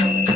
Thank you.